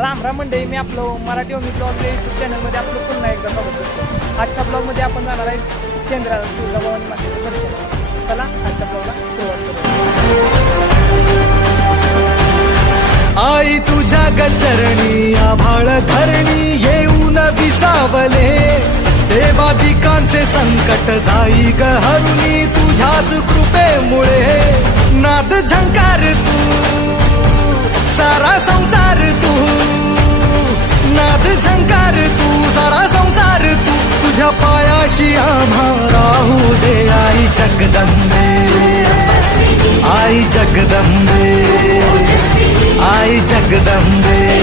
राम राम मंडळी, मी आपलं मराठी ओमी blog YouTube चॅनलमध्ये आपलं पुन्हा एकदा स्वागत करतो. आजच्या ब्लॉगमध्ये आपण जाणार आहे शेंद्रा तुळजाभवानी मातेचं दर्शन. चला आजच्या ब्लॉगला सुरुवात करू. आई तुझ्या गचरणी आभाळ धरणी येऊन विसावले, देवादिकांचे संकट जाई ग हरुणी तुझ्याच कृपेमुळे. नाद झंकार तू सारा संसार तू, नाद झंकार तू सारा संसार तू, तुझ्या पायाशी आम्हा राहू दे. आई जगदंबे, आई जगदंबे, आई जगदंबे.